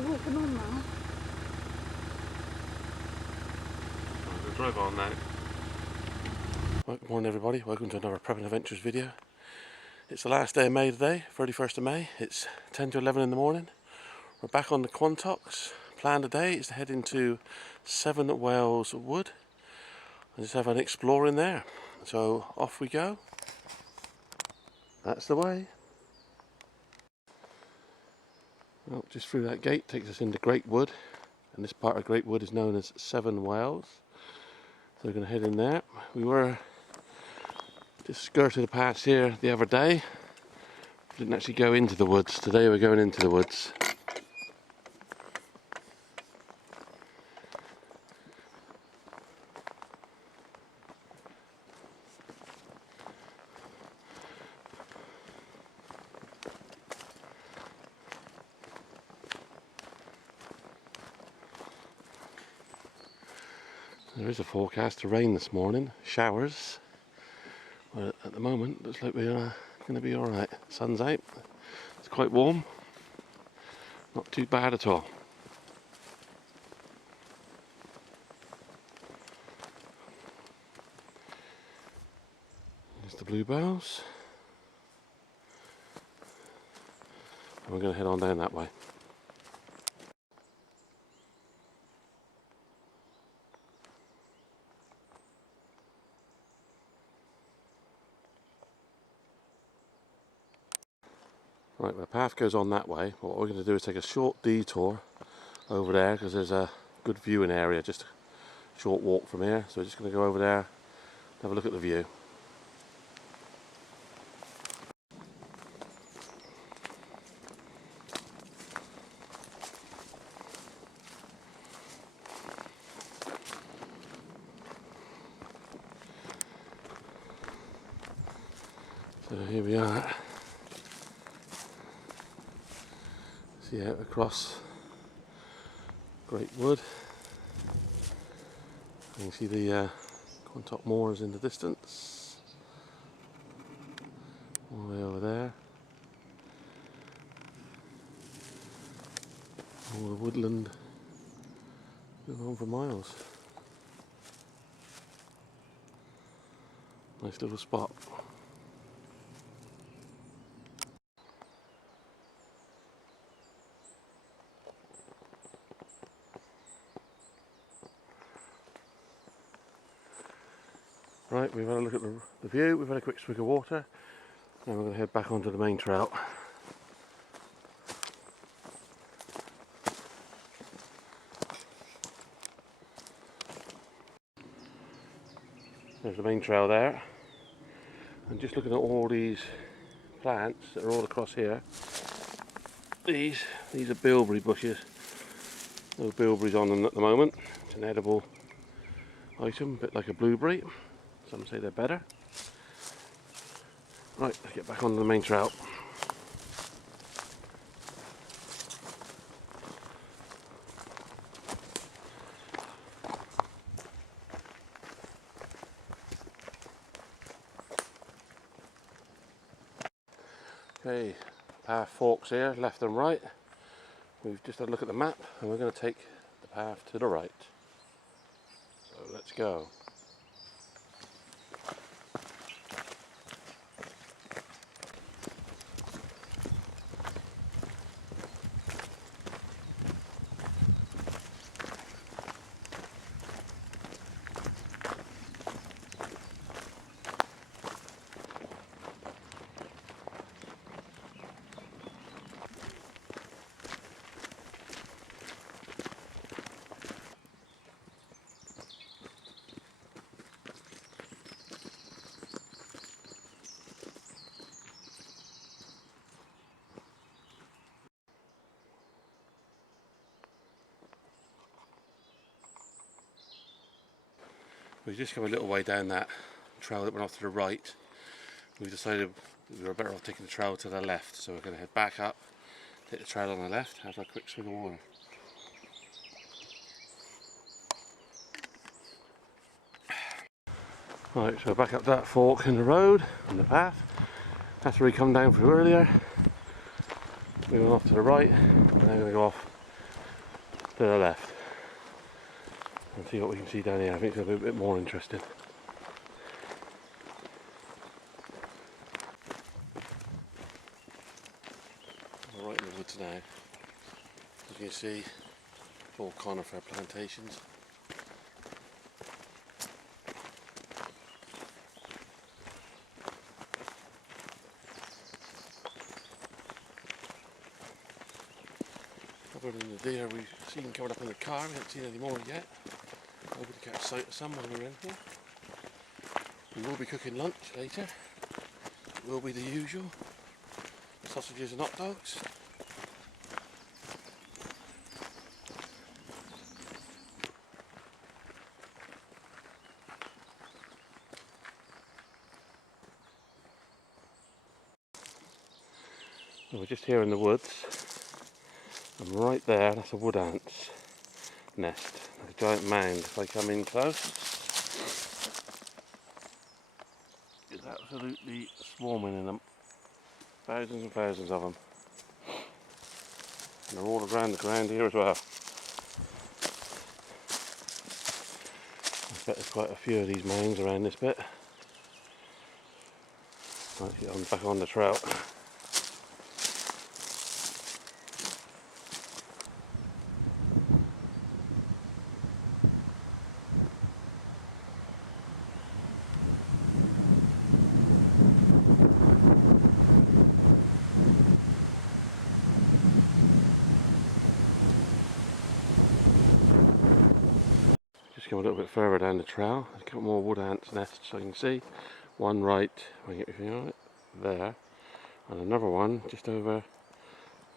we're walking on now. I'm going to drive on now. Right, good morning everybody, welcome to another Prepping Adventures video. It's the last day of May today, 31st of May. It's 10 to 11 in the morning. We're back on the Quantocks. Plan today is to head into 7 Wells Wood and just have an explore in there. So off we go. That's the way. Well, just through that gate takes us into Great Wood, and this part of Great Wood is known as 7 Wells. So we're going to head in there. We were just skirted past here the other day. Didn't actually go into the woods. Today we're going into the woods. There is a forecast to rain this morning, showers. But at the moment, looks like we're going to be alright. Sun's out, it's quite warm, not too bad at all. There's the bluebells. And we're going to head on down that way. Right, the path goes on that way. What we're going to do is take a short detour over there because there's a good viewing area, just a short walk from here. So we're just going to go over there, have a look at the view. So here we are. See out across Great Wood. You can see the Quantock moors in the distance. All the way over there. All the woodland going on for miles. Nice little spot. Right, we've had a look at the view, we've had a quick swig of water, and we're going to head back onto the main trail. There's the main trail there, and just looking at all these plants that are all across here. These are bilberry bushes. No bilberries on them at the moment. It's an edible item, a bit like a blueberry. Some say they're better. Right, let's get back on the main trail. Okay, path forks here, left and right. We've just had a look at the map and we're going to take the path to the right. So let's go. We've just come a little way down that trail that went off to the right. We've decided we were better off taking the trail to the left, so we're going to head back up, take the trail on the left, have a quick swig of water. Right, so back up that fork in the road, on the path. That's where we come down through earlier. We went off to the right, and then we're going to go off to the left and see what we can see down here. I think it's going to be a bit more interesting. We're right in the woods now. As you can see, it's all conifer plantations. Other than the deer we've seen coming up in the car, we haven't seen any more yet. Hoping to catch sight of some when we're in here. We will be cooking lunch later. It will be the usual. Sausages and hot dogs. We're just here in the woods. And right there, that's a wood ant's nest. A giant mound. If I come in close, it's absolutely swarming in them. Thousands and thousands of them. And they're all around the ground here as well. I bet there's quite a few of these mounds around this bit. Let's get on back on the trail. Come a little bit further down the trail. There's a couple more wood ants nests I can see. One right, if I can get my finger on it, there, and another one just over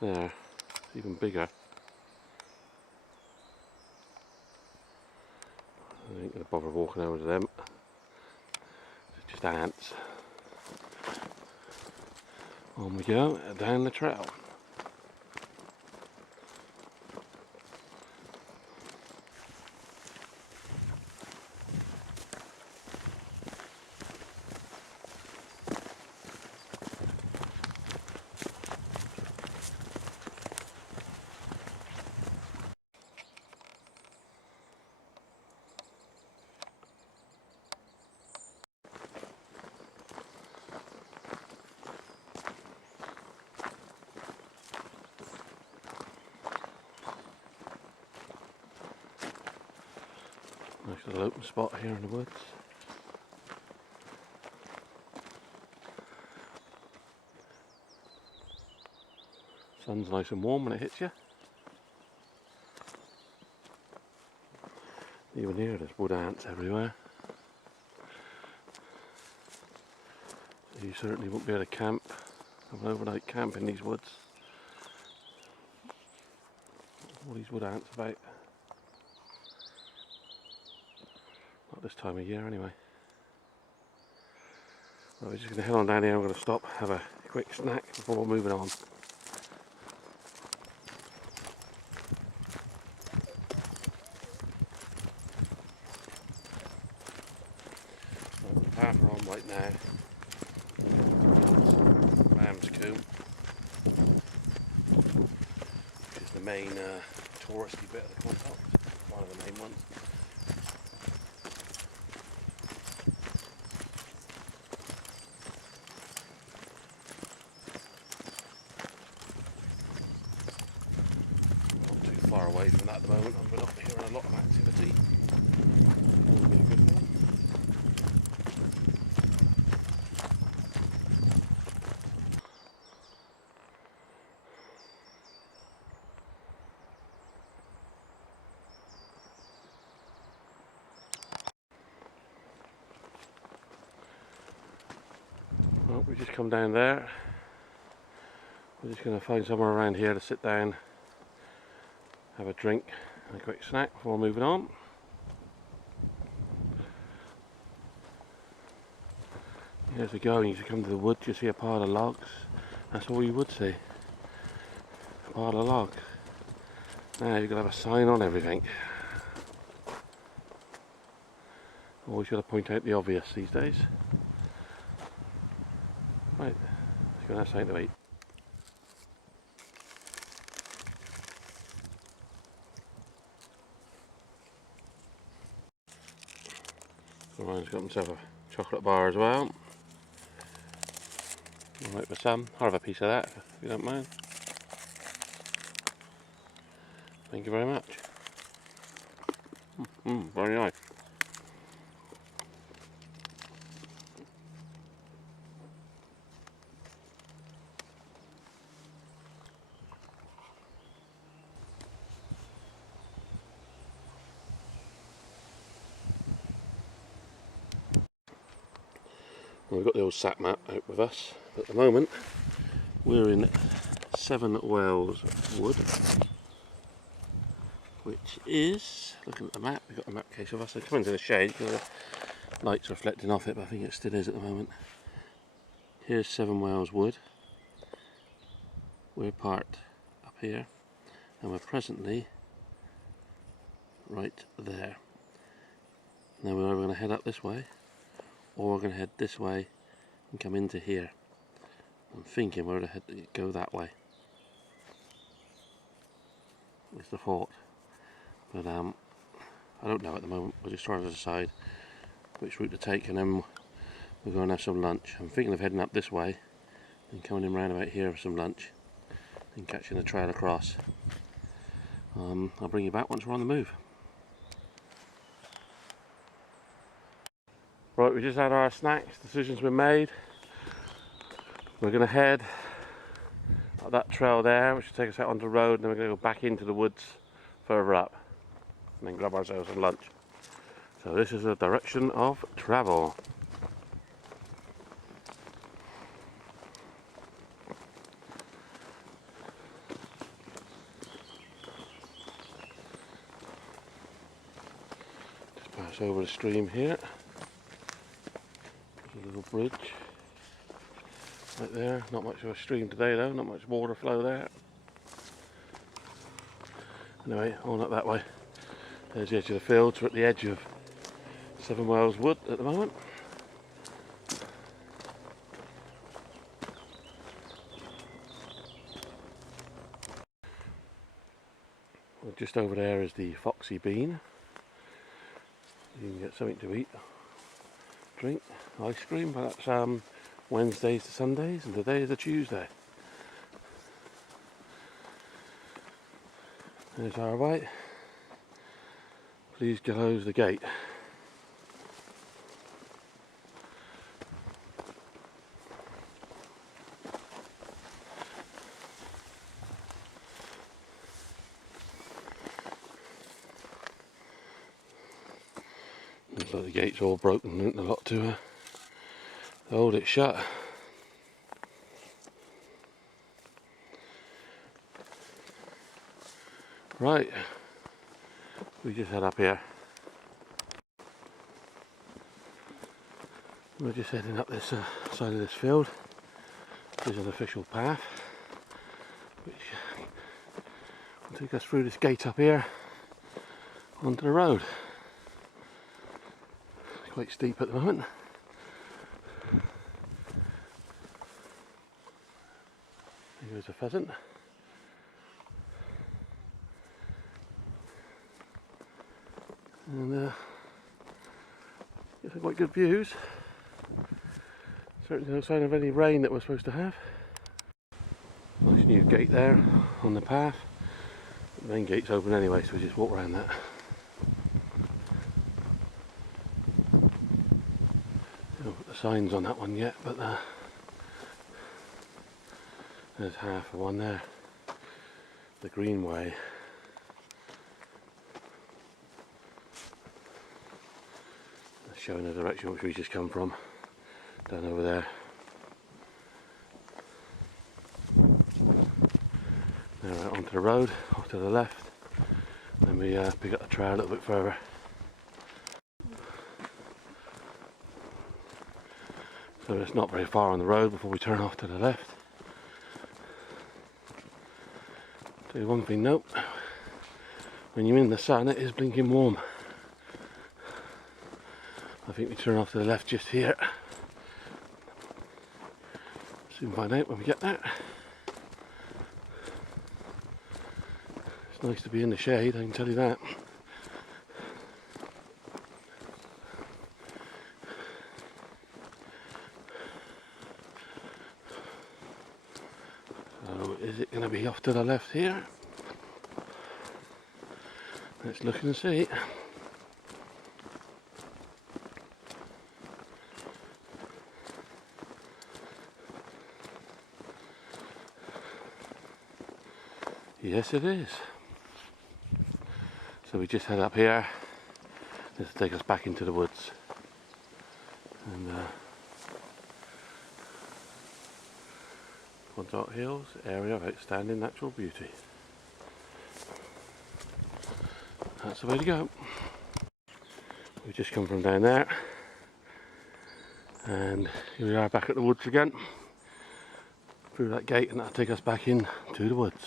there, even bigger. I ain't gonna bother walking over to them. It's just ants. On we go, down the trail. Nice little open spot here in the woods. Sun's nice and warm when it hits you. Even here there's wood ants everywhere. So you certainly won't be able to camp, have an overnight camp in these woods. All these wood ants about. Not this time of year anyway. Well, we're just going to head on down here. I'm going to stop, have a quick snack before moving on. The path we're on right now, Ram's Combe, which is the main touristy bit of the Quantock, one of the main ones. Not too far away from that at the moment, we're not hearing a lot of activity. Will be a good one. Well, we just come down there. We're just going to find somewhere around here to sit down, have a drink and a quick snack before moving on. Here's we go, and you come to the wood, you see a pile of logs. That's all you would see. A pile of logs. Now you've got to have a sign on everything. Always got to point out the obvious these days. Right, let's go and have something to eat. Ryan's got himself a chocolate bar as well. Alright for some. I'll have a piece of that if you don't mind. Thank you very much. Very nice. Well, we've got the old sat map out with us. At the moment, we're in 7 Wells Wood, which is, looking at the map, we've got a map case of us. I come into the shade because the light's reflecting off it, but I think it still is at the moment. Here's 7 Wells Wood. We're parked up here, and we're presently right there. Now we're either going to head up this way, or we're going to head this way and come into here. I'm thinking we're going to go that way. It's the thought, but I don't know at the moment. We're just trying to decide which route to take, and then we're going to have some lunch. I'm thinking of heading up this way and coming in round about here for some lunch and catching the trail across. I'll bring you back once we're on the move. Right, we just had our snacks, decision's been made. We're going to head up that trail there, which will take us out onto the road, and then we're going to go back into the woods further up and then grab ourselves some lunch. So this is the direction of travel. Just pass over the stream here. There's a little bridge right there. Not much of a stream today though, not much water flow there. Anyway, on up that way. There's the edge of the fields. We're at the edge of 7 Wells Wood at the moment. Well, just over there is the Foxy Bean. You can get something to eat, drink, ice cream, but that's Wednesdays to Sundays, and today is a Tuesday. There's our way. Please close the gate. Looks like the gate's all broken, isn't a lot to hold it shut. Right, we just head up here. We're just heading up this side of this field. There's an official path which will take us through this gate up here onto the road. It's quite steep at the moment. There goes a pheasant. And it's quite good views. Certainly no sign of any rain that we're supposed to have. Nice new gate there on the path. The main gate's open anyway, so we just walk around that. Don't put the signs on that one yet, but there's half of one there. The greenway. Showing the direction which we just come from, down over there. Now right onto the road, off to the left, then we pick up the trail a little bit further. So it's not very far on the road before we turn off to the left. Tell you one thing, nope, when you're in the sun it is blinking warm. I think we turn off to the left just here. Soon find out when we get there. It's nice to be in the shade, I can tell you that. Is it going to be off to the left here? Let's look and see. Yes, it is. So we just head up here. This will take us back into the woods. And Quantock Hills, area of outstanding natural beauty. That's the way to go. We've just come from down there. And here we are back at the woods again. Through that gate, and that'll take us back in to the woods.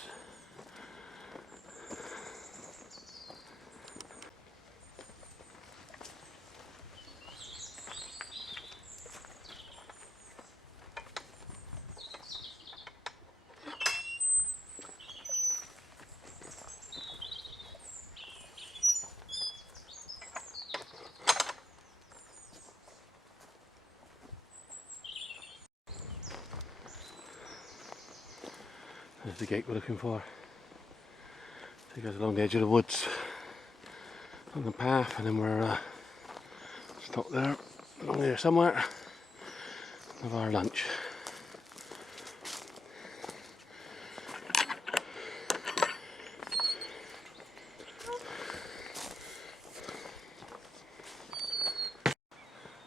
There's the gate we're looking for. Take us along the edge of the woods on the path, and then we're stopped there, along here somewhere, with our lunch.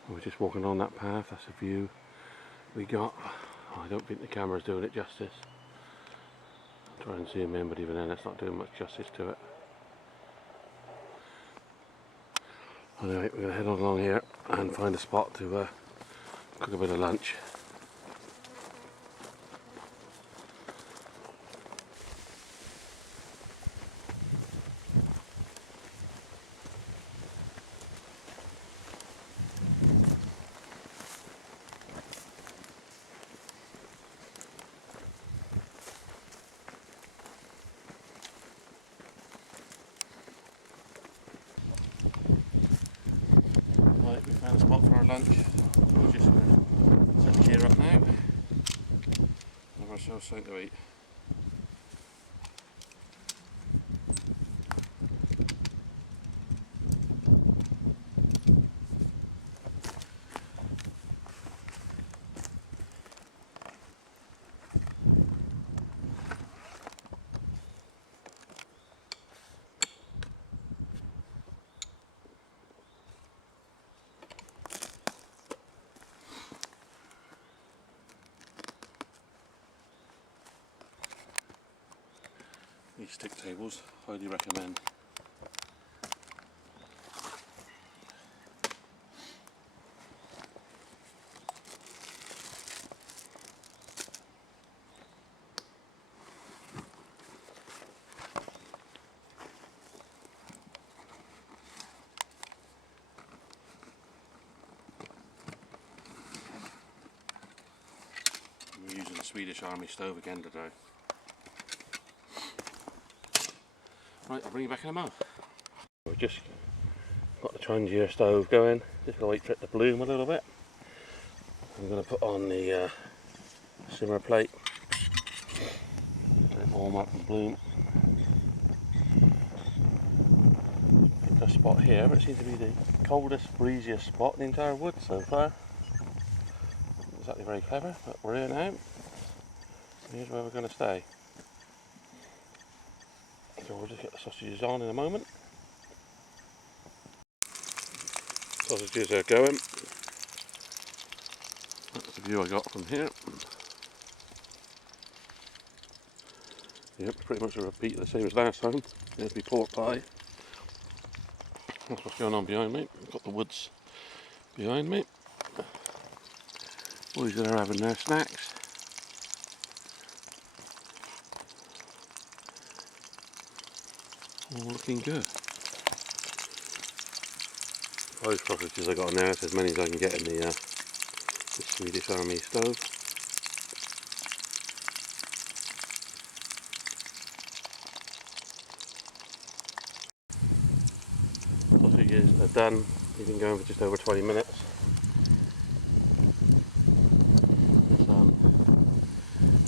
We're just walking on that path. That's the view we got. Oh, I don't think the camera's doing it justice. Try and zoom in, but even then it's not doing much justice to it. Anyway, we're going to head on along here and find a spot to cook a bit of lunch. Right, we found a spot for our lunch. We're just going to set the gear up now. Have ourselves something to eat. These stick tables, highly recommend. We're using the Swedish Army stove again today. Right, I'll bring you back in a moment. We've just got the Trangier stove going, just got to wait for it to bloom a little bit. I'm going to put on the simmer plate, let it warm up and bloom. Picked a spot here, but it seems to be the coldest, breeziest spot in the entire wood so far. Not exactly very clever, but we're here now. Here's where we're going to stay. So we'll just get the sausages on in a moment. Sausages are going. That's the view I got from here. Yep, pretty much a repeat of the same as last time. There's my pork pie. That's what's going on behind me. I've got the woods behind me. Boys that are having their snacks. All looking good. 5 sausages I got on there, it's as many as I can get in the Swedish Army stove. Sausages are done. They've been going for just over 20 minutes. This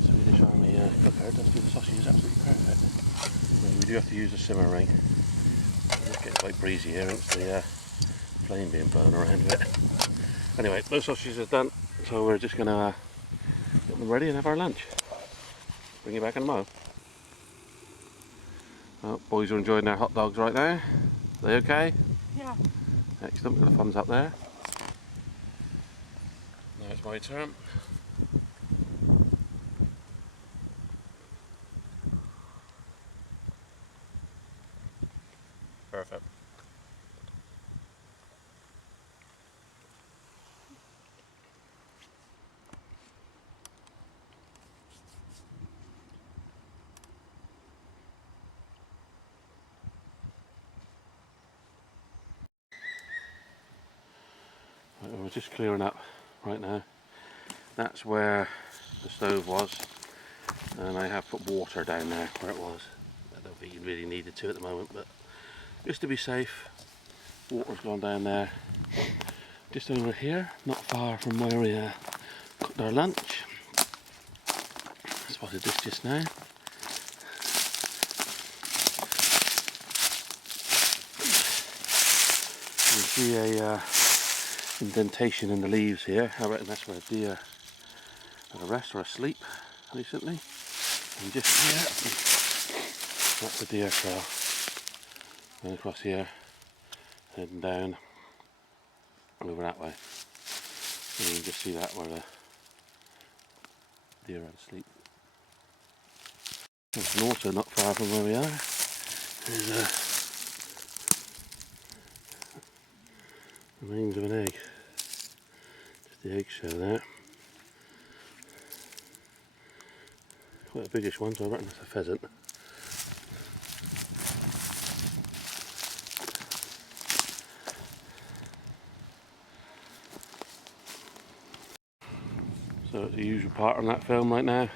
Swedish Army cooker does do actually is absolutely perfect. I mean, we do have to use a simmer ring. It gets quite breezy here, it's the flame being blown around a bit. Anyway, those sausages are done, so we're just going to get them ready and have our lunch. Bring you back in a mo. Well, boys are enjoying their hot dogs right now. Are they okay? Yeah. Excellent, got the thumbs up there. Now it's my turn. Perfect. Right, we're just clearing up right now. That's where the stove was, and I have put water down there where it was. I don't think you really needed to at the moment, but just to be safe, water's gone down there. Just over here, not far from where we cooked our lunch. Spotted this just now. You see a indentation in the leaves here. I reckon that's where deer had a rest or asleep recently. And just here, that's the deer trail. And across here, heading down over that way. And you can just see that where the deer had asleep. And also not far from where we are is the remains of an egg. Just the eggshell there. Quite a biggish one, so I reckon that's a pheasant. So it's the usual part on that film right now.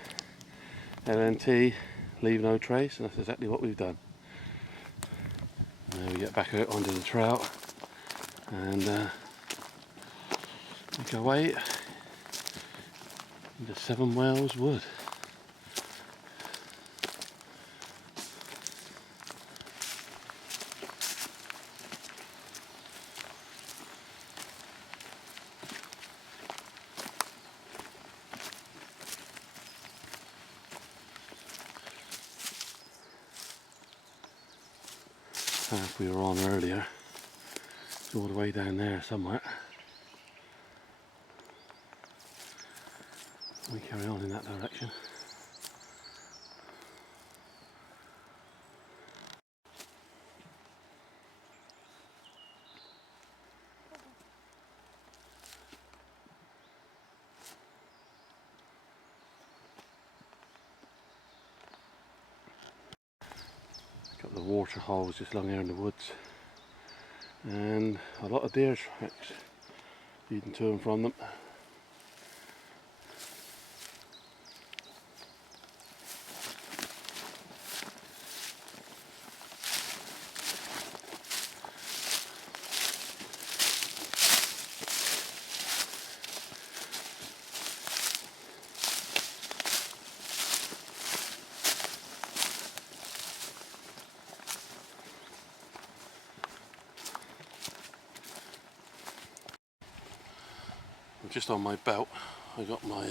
LNT, leave no trace, and that's exactly what we've done. Now we get back out onto the trail and make our way into Seven Wells Wood. Path we were on earlier, it's all the way down there somewhere. We carry on in that direction. A couple of water holes just along here in the woods, and a lot of deer tracks leading to and from them. Just on my belt I got my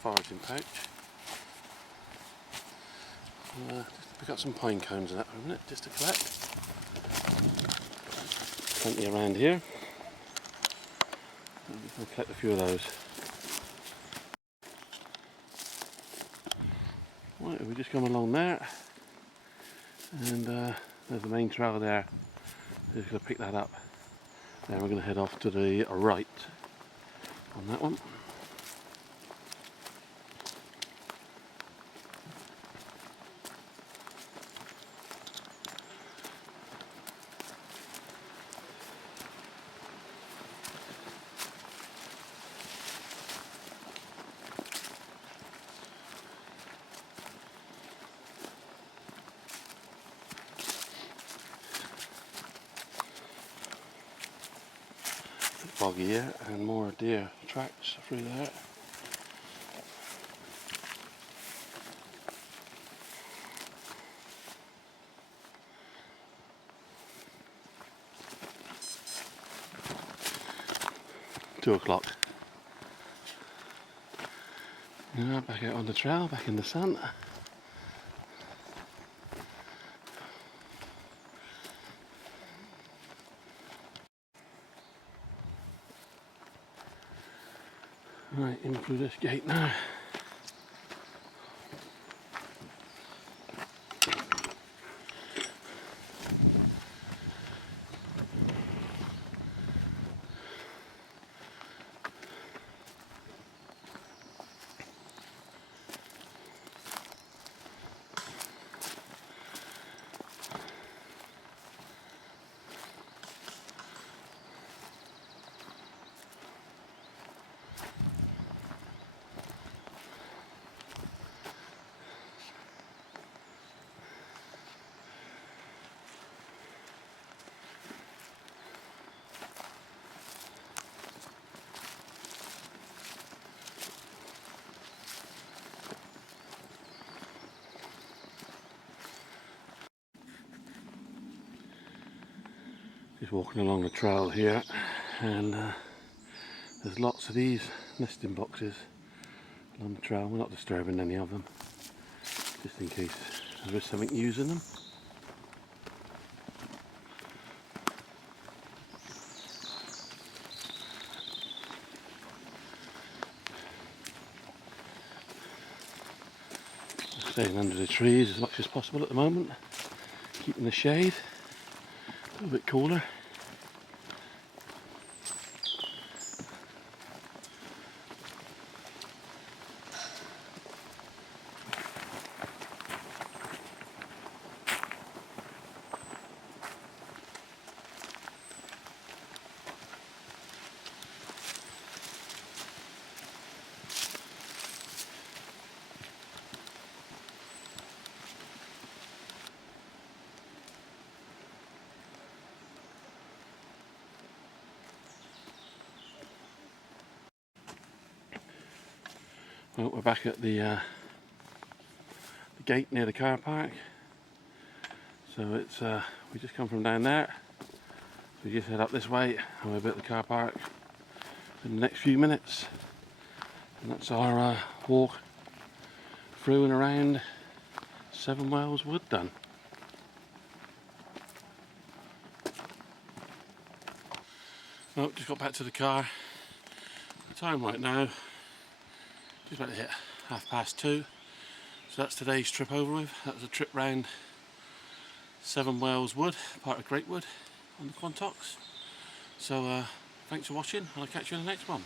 foraging pouch. Just to pick up some pine cones and that for a minute, just to collect. Plenty around here. I'll collect a few of those. Right, we just come along there, and there's the main trail there. Just going to pick that up. Then we're going to head off to the right on that one. Boggy here, and more deer tracks through there. 2 o'clock. Yeah, back out on the trail, back in the sun. Right, in through this gate now. Just walking along the trail here, and there's lots of these nesting boxes along the trail. We're not disturbing any of them, just in case there is something using them. Staying under the trees as much as possible at the moment, keeping the shade a little bit cooler. Well, we're back at the gate near the car park. So it's we just come from down there. We just head up this way and we'll be at the car park in the next few minutes. And that's our walk through and around 7 Wells Wood done. Oh, just got back to the car. The time right now, just about to hit 2:30. So that's today's trip over with. That was a trip round 7 Wells Wood, part of Greatwood on the Quantocks. So thanks for watching, and I'll catch you in the next one.